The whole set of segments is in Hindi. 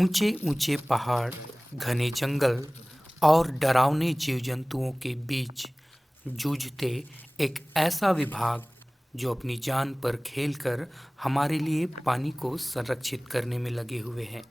ऊंचे ऊंचे पहाड़, घने जंगल और डरावने जीव जंतुओं के बीच जूझते एक ऐसा विभाग जो अपनी जान पर खेलकर हमारे लिए पानी को संरक्षित करने में लगे हुए हैं।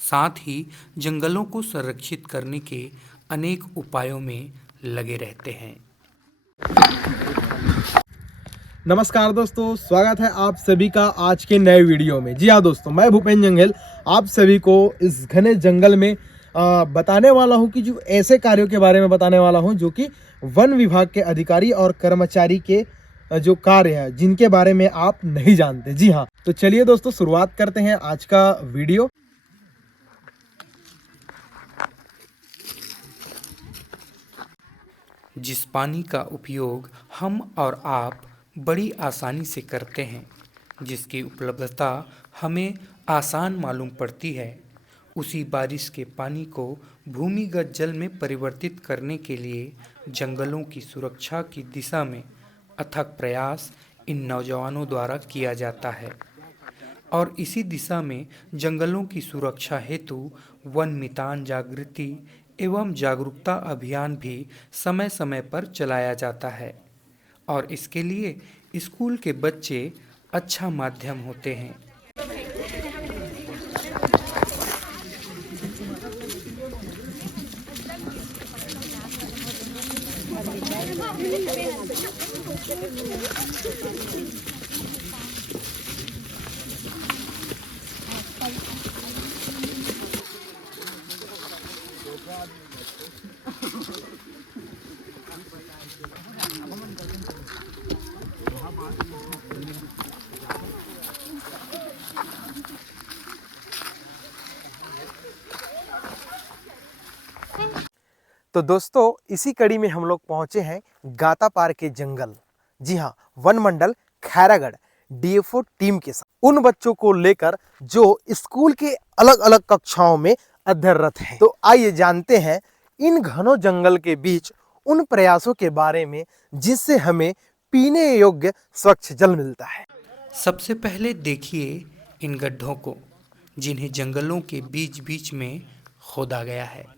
साथ ही जंगलों को संरक्षित करने के अनेक उपायों में लगे रहते हैं। नमस्कार दोस्तों, स्वागत है आप सभी का आज के नए वीडियो में। जी हाँ दोस्तों, मैं भूपेंद्र जंगल आप सभी को इस घने जंगल में बताने वाला हूँ कि जो ऐसे कार्यों के बारे में बताने वाला हूँ जो कि वन विभाग के अधिकारी और कर्मचारी के जो कार्य है जिनके बारे में आप नहीं जानते। जी हाँ, तो चलिए दोस्तों शुरुआत करते हैं आज का वीडियो। जिस पानी का उपयोग हम और आप बड़ी आसानी से करते हैं, जिसकी उपलब्धता हमें आसान मालूम पड़ती है, उसी बारिश के पानी को भूमिगत जल में परिवर्तित करने के लिए जंगलों की सुरक्षा की दिशा में अथक प्रयास इन नौजवानों द्वारा किया जाता है। और इसी दिशा में जंगलों की सुरक्षा हेतु वन मितान जागृति एवं जागरूकता अभियान भी समय समय पर चलाया जाता है और इसके लिए स्कूल के बच्चे अच्छा माध्यम होते हैं। तो दोस्तों इसी कड़ी में हम लोग पहुंचे हैं गातापार के जंगल। जी हाँ, वन मंडल खैरागढ़ डीएफओ टीम के साथ उन बच्चों को लेकर जो स्कूल के अलग अलग कक्षाओं में अध्ययनरत हैं। तो आइए जानते हैं इन घनों जंगल के बीच उन प्रयासों के बारे में जिससे हमें पीने योग्य स्वच्छ जल मिलता है। सबसे पहले देखिए इन गड्ढों को, जिन्हें जंगलों के बीच बीच में खोदा गया है।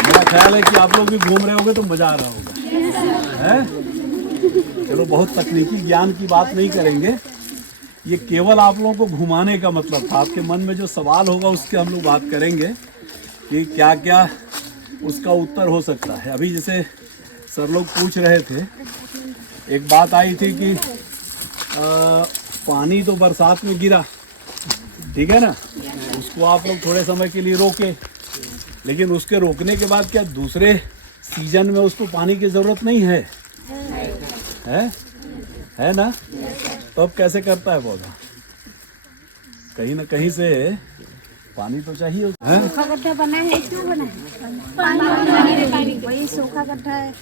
मेरा ख्याल है कि आप लोग भी घूम रहे होंगे तो मजा आ रहा होगा, है? चलो, बहुत तकनीकी ज्ञान की बात नहीं करेंगे, ये केवल आप लोगों को घुमाने का मतलब था। आपके मन में जो सवाल होगा उसके हम लोग बात करेंगे कि क्या क्या उसका उत्तर हो सकता है। अभी जैसे सर लोग पूछ रहे थे, एक बात आई थी कि पानी तो बरसात में गिरा, ठीक है ना, उसको आप लोग थोड़े समय के लिए रोके, लेकिन उसके रोकने के बाद क्या दूसरे सीजन में उसको पानी की ज़रूरत नहीं है? है ना? तो अब कैसे करता है पौधा? कहीं ना कहीं से पानी तो चाहिए। सूखा गड्ढा बना है, क्यों बना है? पानी वही सूखा गड्ढा है,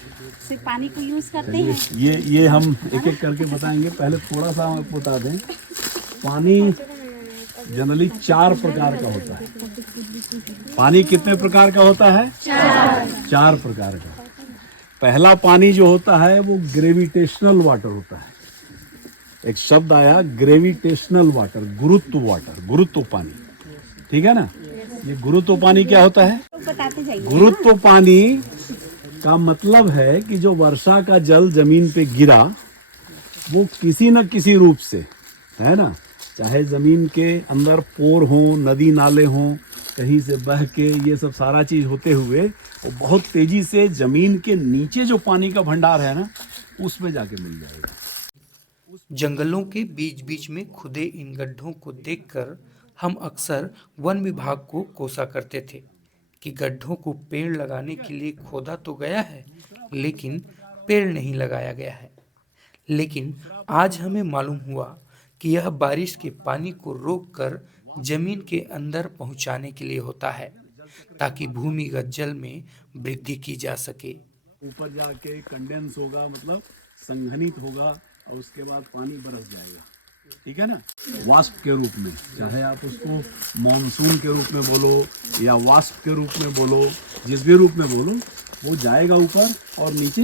सिर्फ पानी को यूज करते हैं। ये हम एक एक करके बताएंगे। पहले थोड़ा सा हम बता दें, पानी जनरली 4 प्रकार का होता है। पानी कितने प्रकार का होता है? 4 प्रकार का। पहला पानी जो होता है वो ग्रेविटेशनल वाटर होता है। एक शब्द आया ग्रेविटेशनल वाटर, गुरुत्व वाटर, गुरुत्व पानी, ठीक है ना। ये गुरुत्व पानी क्या होता है? बताते जाइए। गुरुत्व पानी का मतलब है कि जो वर्षा का जल जमीन पे गिरा वो किसी न किसी रूप से, है ना, चाहे जमीन के अंदर पोर हो, नदी नाले हों, कहीं से बह के ये सब सारा चीज होते हुए वो बहुत तेजी से जमीन के नीचे जो पानी का भंडार है ना, उसमें जाके मिल जाएगा। जंगलों के बीच बीच में खुदे इन गड्ढों को देखकर हम अक्सर वन विभाग को कोसा करते थे कि गड्ढों को पेड़ लगाने के लिए खोदा तो गया है, लेकिन पेड़ नहीं लगाया गया है। लेकिन आज हमें मालूम हुआ कि यह बारिश के पानी को रोककर जमीन के अंदर पहुंचाने के लिए होता है, ताकि भूमिगत जल में वृद्धि की जा सके। ऊपर जाके कंडेंस होगा, मतलब संघनित होगा, और उसके बाद पानी बरस जाएगा। ठीक है ना, वास्प के रूप में, चाहे आप उसको मॉनसून के रूप में बोलो या वास्प के रूप में बोलो, जिस भी रूप में बोलो, वो जाएगा ऊपर और नीचे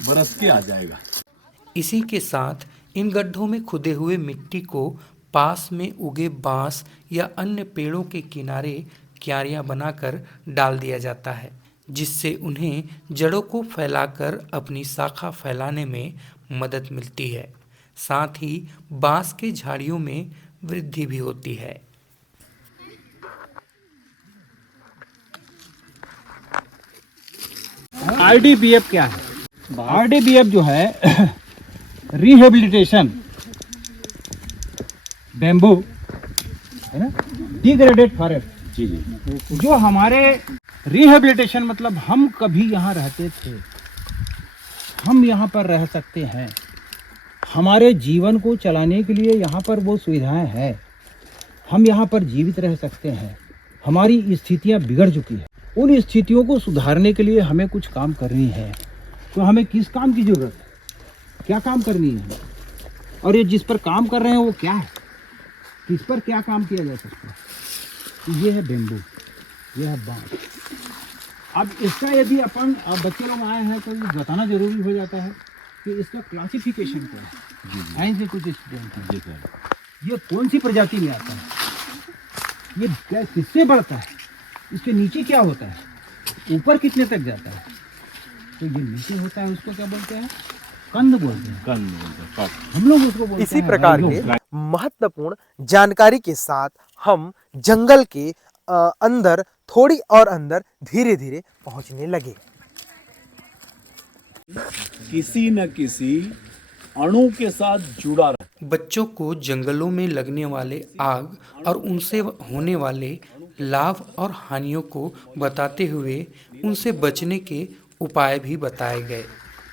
बरस के आ जाएगा। इसी के साथ इन गड्ढों में खुदे हुए मिट्टी को पास में उगे बांस या अन्य पेड़ों के किनारे क्यारियां बनाकर डाल दिया जाता है, जिससे उन्हें जड़ों को फैलाकर अपनी शाखा फैलाने में मदद मिलती है। साथ ही बांस के झाड़ियों में वृद्धि भी होती है। आरडीबीएफ क्या है? आरडीबीएफ जो है रिहेबिलिटेशन बेम्बू है ना, डिग्रेडेड फॉरेस्ट। जी जी। जो हमारे रिहेबिलिटेशन मतलब हम कभी यहाँ रहते थे, हम यहाँ पर रह सकते हैं, हमारे जीवन को चलाने के लिए यहाँ पर वो सुविधाएं हैं, हम यहाँ पर जीवित रह सकते हैं। हमारी स्थितियाँ बिगड़ चुकी है, उन स्थितियों को सुधारने के लिए हमें कुछ काम करनी है। तो हमें किस काम की ज़रूरत है, क्या काम करनी है, और ये जिस पर काम कर रहे हैं वो क्या है, किस पर क्या काम किया जा सकता है। तो ये है बेम्बू, ये है बांस। अब इसका यदि अपन अब बच्चे लोग आए हैं तो ये बताना जरूरी हो जाता है कि इसका क्लासिफिकेशन क्या है। साइंस में कुछ स्टूडेंट हैं, ये कौन सी प्रजाति में आता है, ये क्या किससे बढ़ता है, इसके नीचे क्या होता है, ऊपर कितने तक जाता है। तो ये नीचे होता है उसको क्या बोलते हैं, कंद बोलते हैं। कंद बोलते हैं हम लोग उसको बोलते हैं। इसी प्रकार के महत्वपूर्ण जानकारी के साथ हम जंगल के अंदर थोड़ी और अंदर धीरे धीरे पहुंचने लगे। किसी न किसी अणु के साथ जुड़ा रहे। बच्चों को जंगलों में लगने वाले आग और उनसे होने वाले लाभ और हानियों को बताते हुए उनसे बचने के उपाय भी बताए गए।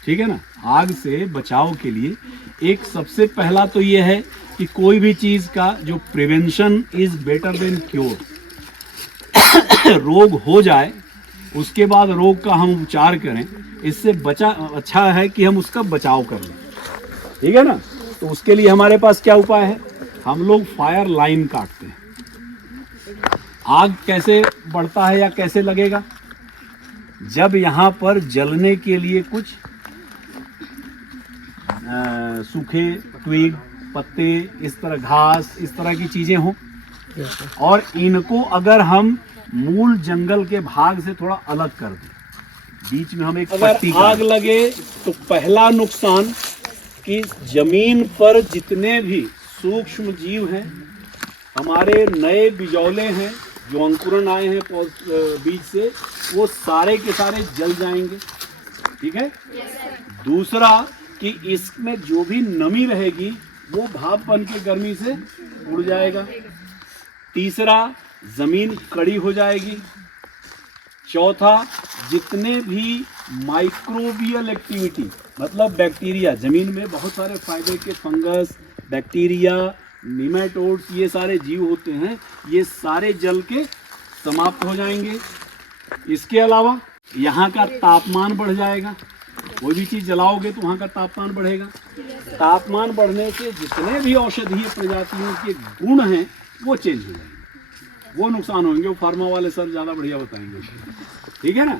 ठीक है ना, आग से बचाव के लिए एक सबसे पहला तो ये है कि कोई भी चीज का जो prevention is better than cure. रोग हो जाए उसके बाद रोग का हम उपचार करें, इससे बचा अच्छा है कि हम उसका बचाव कर लें। ठीक है ना, तो उसके लिए हमारे पास क्या उपाय है, हम लोग फायर लाइन काटते हैं। आग कैसे बढ़ता है या कैसे लगेगा, जब यहाँ पर जलने के लिए कुछ सूखे ट्विग, पत्ते, इस तरह घास, इस तरह की चीजें हों, और इनको अगर हम मूल जंगल के भाग से थोड़ा अलग कर दें, बीच में हम एक पट्टी, आग लगे तो पहला नुकसान कि जमीन पर जितने भी सूक्ष्म जीव हैं, हमारे नए बिजौले हैं जो अंकुरन आए हैं बीज से, वो सारे के सारे जल जाएंगे। ठीक है। दूसरा कि इसमें जो भी नमी रहेगी वो भाप बन के गर्मी से उड़ जाएगा। तीसरा, जमीन कड़ी हो जाएगी। चौथा, जितने भी माइक्रोबियल एक्टिविटी मतलब बैक्टीरिया, जमीन में बहुत सारे फायदे के फंगस, बैक्टीरिया, निमेटोड्स, ये सारे जीव होते हैं, ये सारे जल के समाप्त हो जाएंगे। इसके अलावा यहाँ का तापमान बढ़ जाएगा, कोई भी चीज़ जलाओगे तो वहाँ का तापमान बढ़ेगा। तापमान बढ़ने से जितने भी औषधीय प्रजातियों के गुण हैं वो चेंज हो जाएंगे, वो नुकसान होंगे। वो फार्मा वाले सर ज़्यादा बढ़िया बताएंगे। ठीक है ना,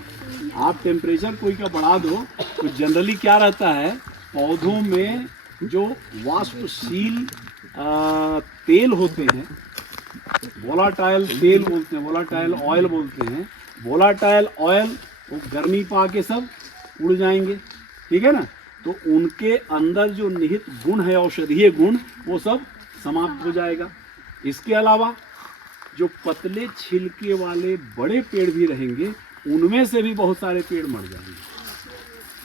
आप टेम्परेचर कोई का बढ़ा दो तो जनरली क्या रहता है, पौधों में जो वाष्पशील तेल होते हैं, वोलाटाइल तेल बोलते हैं, वोलाटाइल ऑयल बोलते हैं, वोलाटाइल ऑयल वो गर्मी पा के सब उड़ जाएंगे। ठीक है ना, तो उनके अंदर जो निहित गुण है, औषधीय गुण, वो सब समाप्त हो जाएगा। इसके अलावा जो पतले छिलके वाले बड़े पेड़ भी रहेंगे, उनमें से भी बहुत सारे पेड़ मर जाएंगे।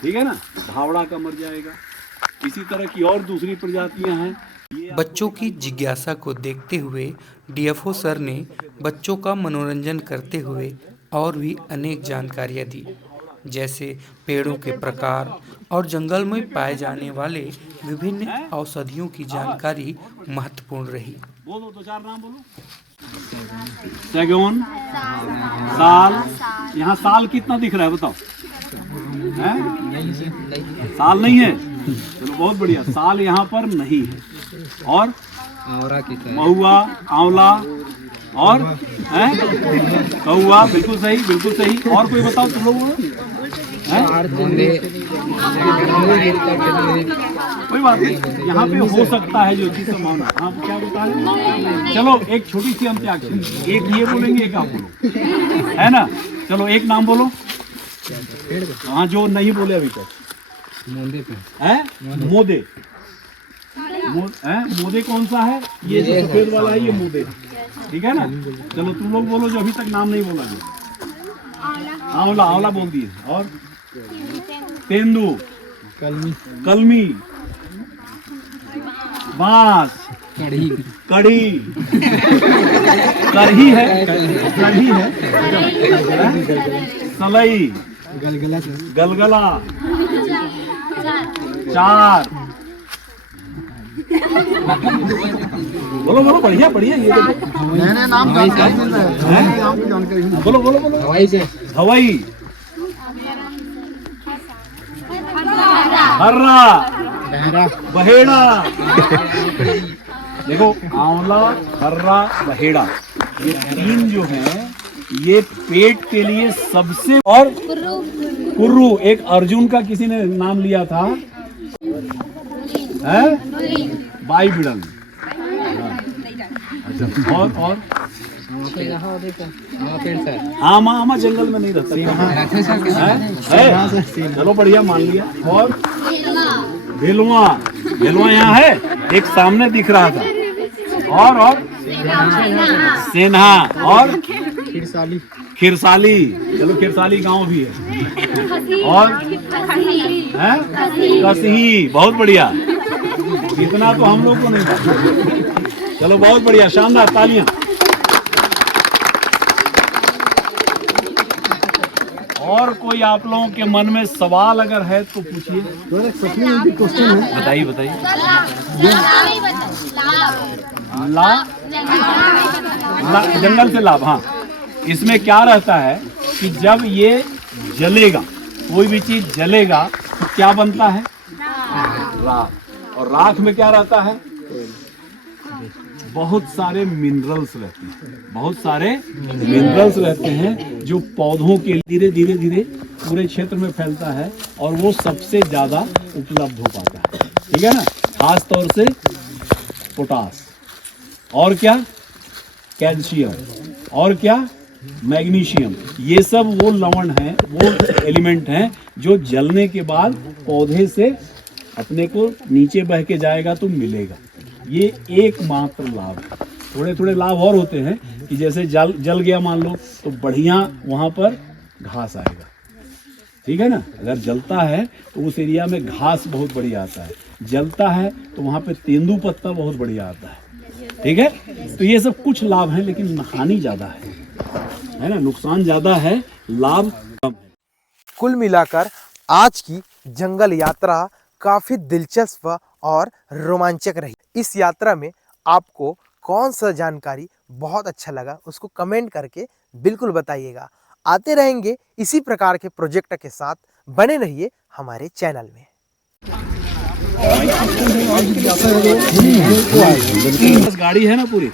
ठीक है ना, धावड़ा का मर जाएगा। इसी तरह की और दूसरी प्रजातियां हैं। बच्चों की जिज्ञासा को देखते हुए डीएफओ सर ने बच्चों का मनोरंजन करते हुए और भी अनेक जानकारियां दी, जैसे पेड़ों के प्रकार और जंगल में पाए जाने वाले विभिन्न औषधियों की जानकारी महत्वपूर्ण रही। बोलो, दो चार नाम बोलो। सैगोन, साल। यहाँ साल कितना दिख रहा है बताओ? साल नहीं है, चलो बहुत बढ़िया, साल यहाँ पर नहीं है। और महुआ, आंवला और हैं कौआ, बिल्कुल सही, बिल्कुल सही। और कोई बताओ तुम लोग कोई बात नहीं, यहाँ पे हो सकता है जो चीज संभावना। हाँ क्या बता रहे? चलो एक छोटी सी अंत्याक्षरी, एक ये बोलेंगे एक आप बोलो, है ना? चलो एक नाम बोलो। हाँ जो नहीं बोले अभी तक। मोदे है मोदे। मोदे कौन सा है? ये जो सफेद वाला है ये मोदे, ठीक है ना? चलो तुम लोग बोलो जो अभी तक नाम नहीं बोला है। आंवला, आंवला बोल दिए। और तेंदू, कलमी, बांस, कढ़ी, करही है, सलई, गलगला, चार। बोलो बोलो, बढ़िया बढ़िया। ये नए नाम जानकारी, बोलो बोलो बोलो। हवाई, हर्रा, बहेड़ा। देखो आंवला, हर्रा, बहेड़ा, ये तीन जो हैं ये पेट के लिए सबसे। और कुर्रू, एक अर्जुन का किसी ने नाम लिया था, है बाई बिड़ंग। और आमा, आमा जंगल में नहीं रहता है? चलो बढ़िया मान लिया। और भेलुआ, भेलुआ यहाँ है, एक सामने दिख रहा था। और सेन्हा और खिरसाली। चलो खिरसाली गांव भी है। और है कसही, बहुत बढ़िया। इतना तो हम लोग को नहीं पता। चलो बहुत बढ़िया, शानदार, तालियां। और कोई आप लोगों के मन में सवाल अगर है तो पूछिए। बताइए बताइए। जंगल से लाभ, हाँ। इसमें क्या रहता है कि जब ये जलेगा, कोई भी चीज जलेगा तो क्या बनता है? राख। और राख में क्या रहता है? बहुत सारे मिनरल्स रहते हैं, बहुत सारे मिनरल्स रहते हैं जो पौधों के धीरे धीरे धीरे पूरे क्षेत्र में फैलता है और वो सबसे ज्यादा उपलब्ध हो पाता है, ठीक है ना? खास तौर से पोटास, और क्या? कैल्शियम, और क्या? मैग्नीशियम। ये सब वो लवण हैं, वो एलिमेंट हैं जो जलने के बाद पौधे से अपने को नीचे बह के जाएगा तो मिलेगा। ये एकमात्र लाभ है। थोड़े थोड़े लाभ और होते हैं कि जैसे जल गया मान लो तो बढ़िया वहाँ पर घास आएगा, ठीक है ना? अगर जलता है तो उस एरिया में घास बहुत बढ़िया आता है, जलता है तो वहाँ पे तेंदू पत्ता बहुत बढ़िया आता है, ठीक है? तो ये सब कुछ लाभ हैं, लेकिन हानि ज़्यादा है ना? नुकसान ज़्यादा है, लाभ कम है। कुल मिलाकर आज की जंगल यात्रा काफी दिलचस्प और रोमांचक रही। इस यात्रा में आपको कौन सा जानकारी बहुत अच्छा लगा उसको कमेंट करके बिल्कुल बताइएगा। आते रहेंगे इसी प्रकार के प्रोजेक्ट के साथ, बने रहिए हमारे चैनल में। गाड़ी है ना पूरी।